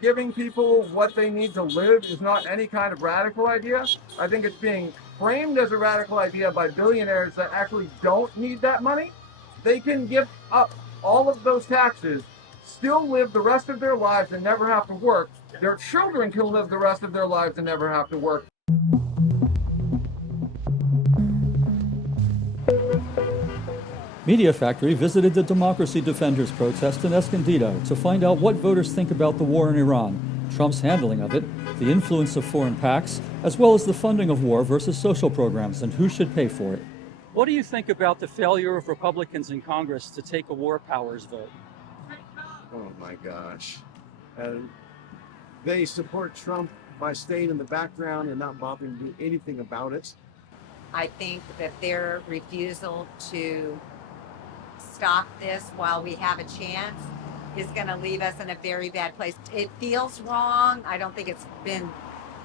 giving people what they need to live is not any kind of radical idea. I think it's being framed as a radical idea by billionaires that actually don't need that money. They can give up all of those taxes, still live the rest of their lives and never have to work. Their children can live the rest of their lives and never have to work. Media Factory visited the Democracy Defenders protest in Escondido to find out what voters think about the war in Iran, Trump's handling of it, the influence of foreign PACs, as well as the funding of war versus social programs and who should pay for it. What do you think about the failure of Republicans in Congress to take a war powers vote? Oh my gosh. They support Trump by staying in the background and not bothering to do anything about it. I think that their refusal to stop this while we have a chance is going to leave us in a very bad place. It feels wrong. I don't think it's been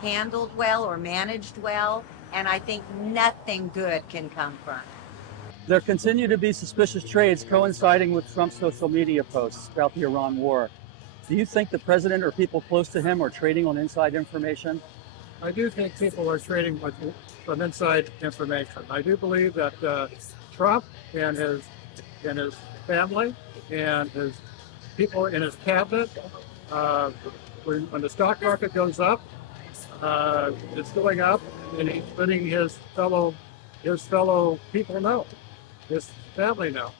handled well or managed well, and I think nothing good can come from it. There continue to be suspicious trades coinciding with Trump's social media posts about the Iran war. Do you think the president or people close to him are trading on inside information? I do think people are trading with some inside information. I do believe that Trump and his family and his people in his cabinet, when the stock market goes up, it's going up, and he's letting his fellow people know, his family know.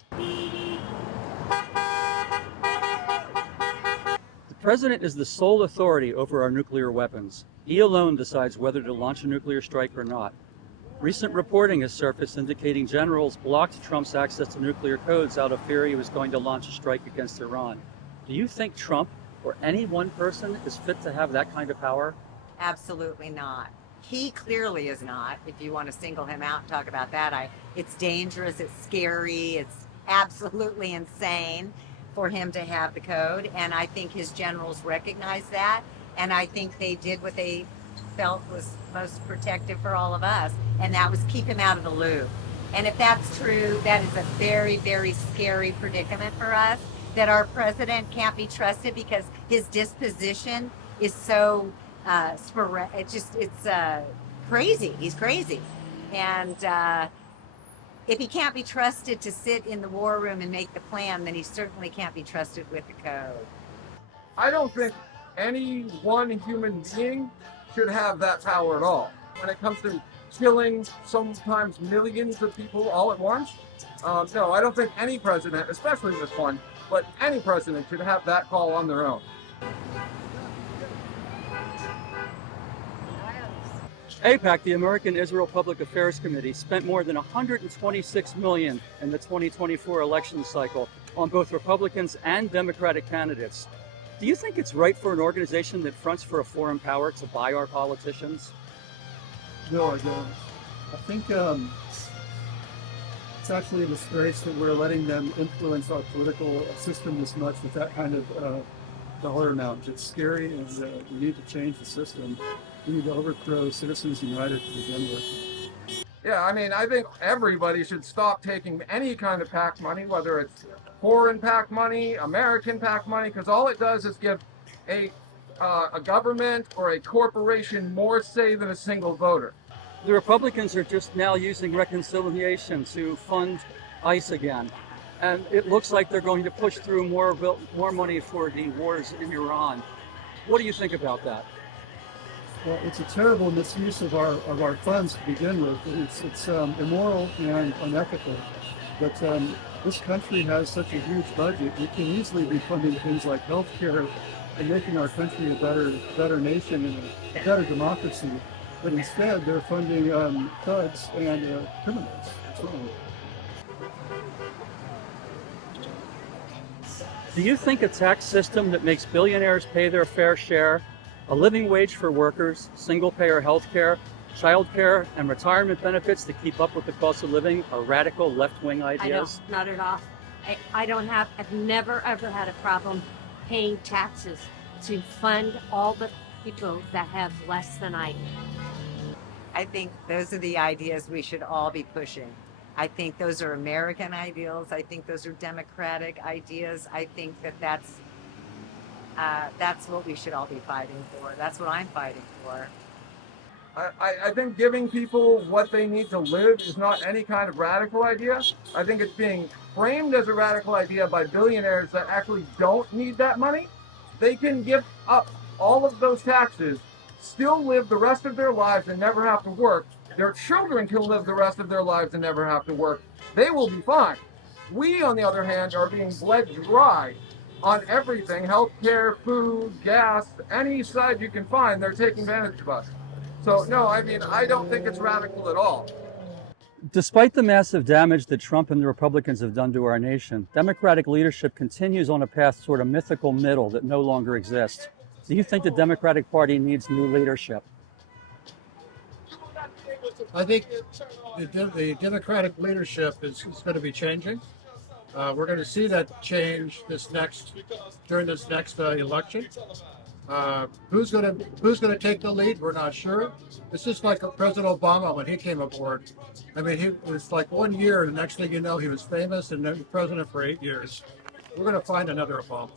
The president is the sole authority over our nuclear weapons. He alone decides whether to launch a nuclear strike or not. Recent reporting has surfaced indicating generals blocked Trump's access to nuclear codes out of fear he was going to launch a strike against Iran. Do you think Trump or any one person is fit to have that kind of power? Absolutely not. He clearly is not. If you want to single him out and talk about that, it's dangerous, it's scary, it's absolutely insane for him to have the code. And I think his generals recognize that. And I think they did what they felt was most protective for all of us, and that was keep him out of the loop. And if that's true, that is a very, very scary predicament for us, that our president can't be trusted because his disposition is so it's crazy. He's crazy. And if he can't be trusted to sit in the war room and make the plan, then he certainly can't be trusted with the code. I don't think any one human being should have that power at all. When it comes to killing sometimes millions of people all at once, no, I don't think any president, especially this one, but any president should have that call on their own. AIPAC, the American Israel Public Affairs Committee, spent more than $126 million in the 2024 election cycle on both Republicans and Democratic candidates. Do you think it's right for an organization that fronts for a foreign power to buy our politicians? No, I don't. I think it's actually a disgrace that we're letting them influence our political system this much with that kind of dollar amount. It's scary, and we need to change the system. We need to overthrow Citizens United to begin with. Yeah, I mean, I think everybody should stop taking any kind of PAC money, whether it's foreign PAC money, American PAC money, because all it does is give a government or a corporation more say than a single voter. The Republicans are just now using reconciliation to fund ICE again. And it looks like they're going to push through more money for the wars in Iran. What do you think about that? Well, it's a terrible misuse of our funds to begin with. It's immoral and unethical. But this country has such a huge budget. We can easily be funding things like healthcare and making our country a better nation and a better democracy. But instead, they're funding thugs and criminals. It's wrong. Do you think a tax system that makes billionaires pay their fair share, a living wage for workers, single-payer health care, child care, and retirement benefits to keep up with the cost of living are radical left-wing ideas? I don't, not at all. I've never ever had a problem paying taxes to fund all the people that have less than I do. I think those are the ideas we should all be pushing. I think those are American ideals. I think those are democratic ideas. I think that that's That's what we should all be fighting for. That's what I'm fighting for. I think giving people what they need to live is not any kind of radical idea. I think it's being framed as a radical idea by billionaires that actually don't need that money. They can give up all of those taxes, still live the rest of their lives and never have to work. Their children can live the rest of their lives and never have to work. They will be fine. We, on the other hand, are being bled dry on everything, healthcare, food, gas, any side you can find, they're taking advantage of us. So, no, I mean, I don't think it's radical at all. Despite the massive damage that Trump and the Republicans have done to our nation, Democratic leadership continues on a path toward a mythical middle that no longer exists. Do you think the Democratic Party needs new leadership? I think the Democratic leadership is going to be changing. We're going to see that change during this next election. Who's going to take the lead? We're not sure. It's just like President Obama when he came aboard. I mean, he was like 1 year, and the next thing you know, he was famous and then president for 8 years. We're going to find another Obama.